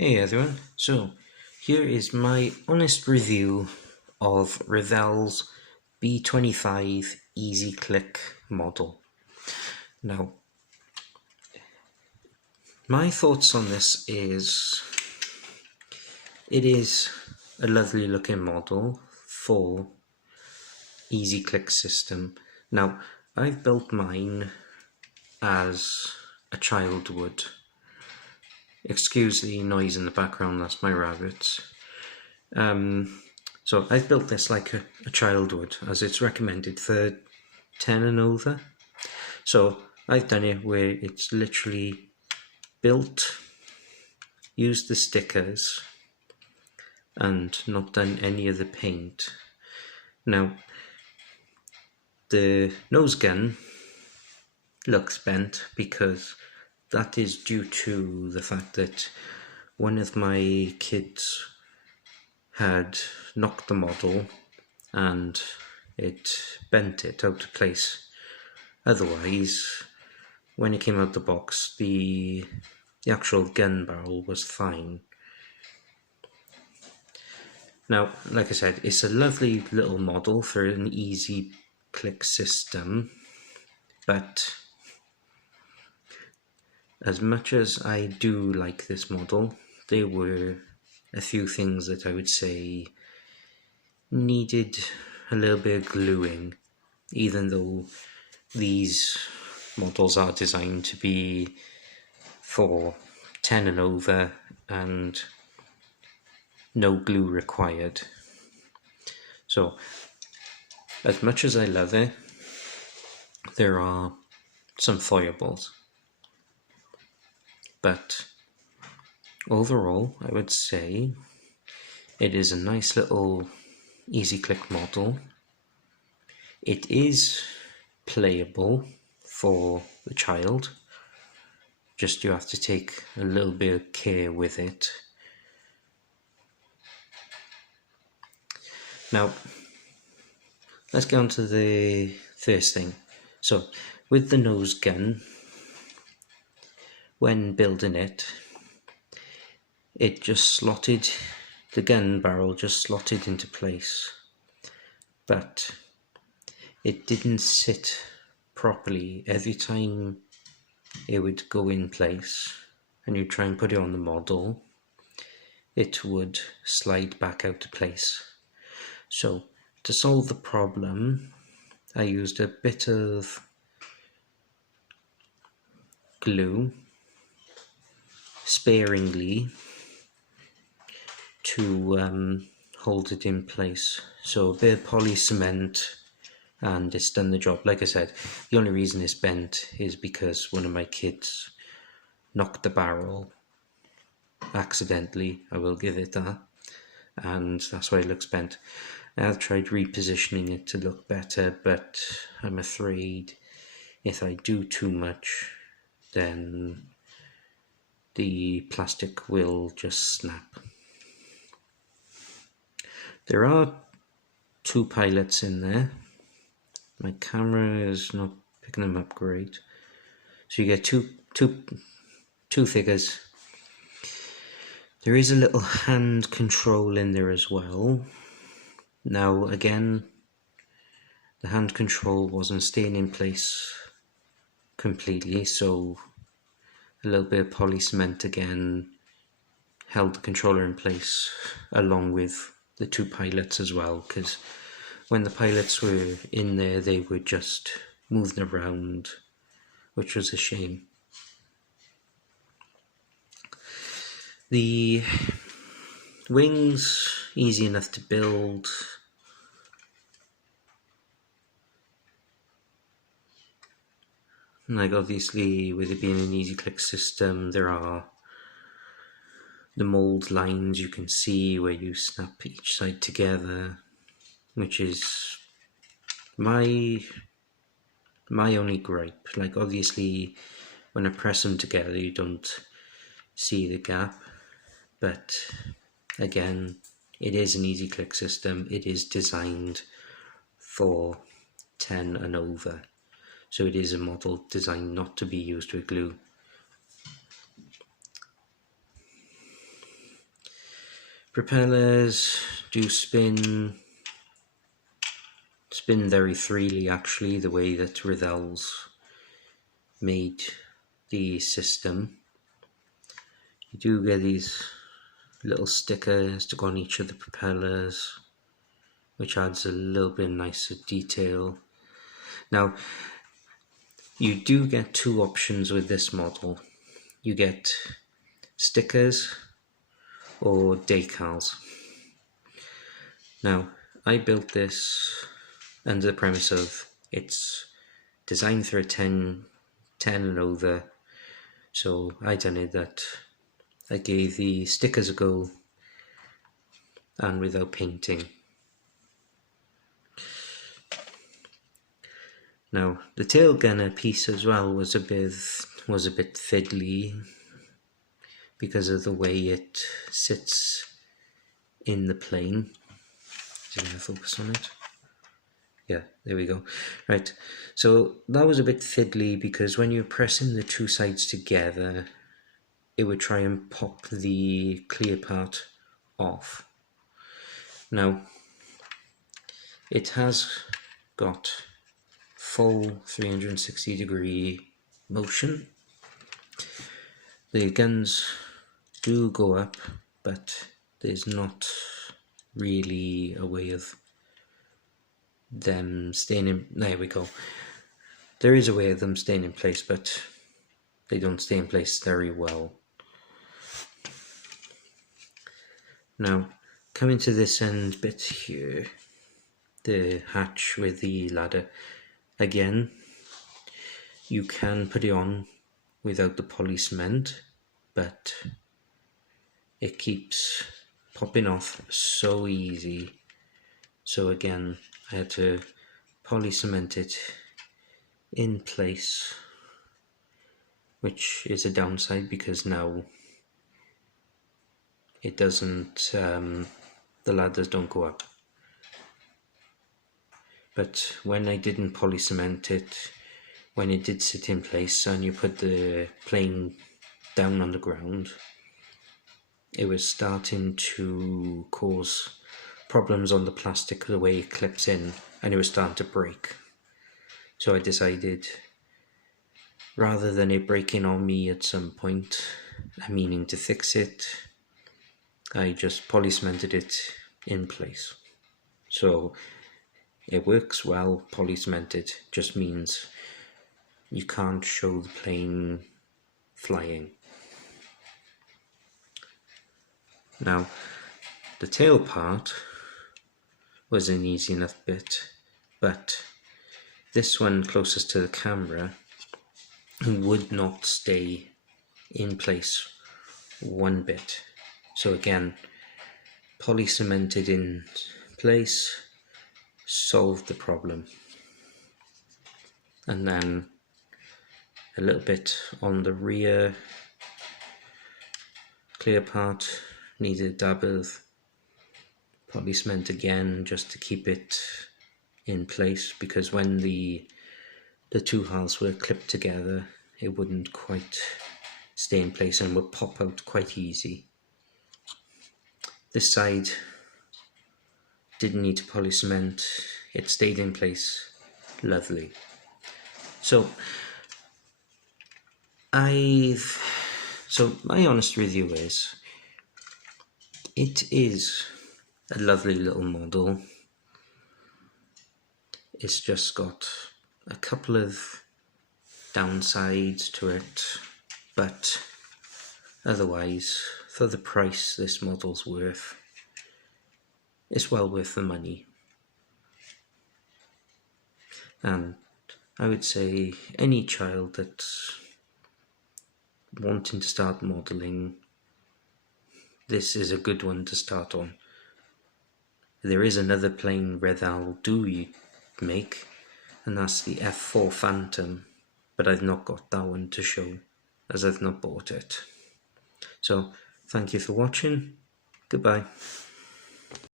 Hey everyone, so here is my honest review of Revell's B-25 Easy Click model. Now, my thoughts on this is it is a lovely looking model for Easy Click system. Now, I've built mine as a child would. Excuse the noise in the background, that's my rabbits. So I've built this like a child would, as it's recommended for 10 and over. So I've done it where it's literally built, used the stickers, and not done any of the paint. Now, the nose gun looks bent because that is due to the fact that one of my kids had knocked the model and it bent it out of place. Otherwise, when it came out the box, the actual gun barrel was fine. Now, like I said, it's a lovely little model for an easy click system, but as much as I do like this model, there were a few things that I would say needed a little bit of gluing, even though these models are designed to be for 10 and over and no glue required. So, as much as I love it, there are some foibles. But overall, I would say it is a nice little easy click model. It is playable for the child, just you have to take a little bit of care with it. Now, let's get on to the first thing. So, with the nose gun, when building it, the gun barrel just slotted into place, but it didn't sit properly. Every time it would go in place and you try and put it on the model, it would slide back out of place. So to solve the problem, I used a bit of glue sparingly to hold it in place. So a bit of poly cement and it's done the job. Like I said, the only reason it's bent is because one of my kids knocked the barrel accidentally, I will give it that, and that's why it looks bent. I've tried repositioning it to look better, but I'm afraid if I do too much, then the plastic will just snap. There are two pilots in there. My camera is not picking them up great. So you get two figures. There is a little hand control in there as well. Now again, the hand control wasn't staying in place completely, so a little bit of poly cement again held the controller in place along with the two pilots as well, because when the pilots were in there they were just moving around, which was a shame. The wings, easy enough to build. Like obviously with it being an easy click system, there are the mold lines you can see where you snap each side together, which is my only gripe. Like obviously when I press them together you don't see the gap, but again, it is an easy click system. It is designed for 10 and over, so it is a model designed not to be used with glue. Propellers do spin very freely, actually, the way that Revell's made the system. You do get these little stickers to go on each of the propellers, which adds a little bit nicer detail. Now, you do get two options with this model. You get stickers or decals. Now, I built this under the premise of it's designed for a 10 and over, so I done it that I gave the stickers a go and without painting. Now, the tail gunner piece as well was a bit fiddly because of the way it sits in the plane. Is it going to focus on it? Yeah, there we go. Right, so that was a bit fiddly because when you're pressing the two sides together, it would try and pop the clear part off. Now, it has got full 360-degree motion. The guns do go up, but there's not really a way of them staying in. There we go. There is a way of them staying in place, but they don't stay in place very well. Now, coming to this end bit here, the hatch with the ladder, again, you can put it on without the poly cement, but it keeps popping off so easy. So again, I had to poly cement it in place, which is a downside because now it doesn't, the ladders don't go up. But when I didn't poly cement it, when it did sit in place and you put the plane down on the ground, it was starting to cause problems on the plastic the way it clips in, and it was starting to break. So I decided, rather than it breaking on me at some point, I'm meaning to fix it, I just poly cemented it in place. So it works well. Poly cemented just means you can't show the plane flying. Now, the tail part was an easy enough bit, but this one closest to the camera would not stay in place one bit. So again, poly cemented in place, solved the problem. And then a little bit on the rear clear part, needed a dab of poly cement again just to keep it in place, because when the two halves were clipped together, it wouldn't quite stay in place and would pop out quite easy. This side didn't need to poly cement, it stayed in place lovely. So my honest review is, it is a lovely little model. It's just got a couple of downsides to it, but otherwise, for the price this model's worth, it's well worth the money. And I would say any child that's wanting to start modelling, this is a good one to start on. There is another plane Revell do make, and that's the F4 Phantom, but I've not got that one to show as I've not bought it. So thank you for watching. Goodbye.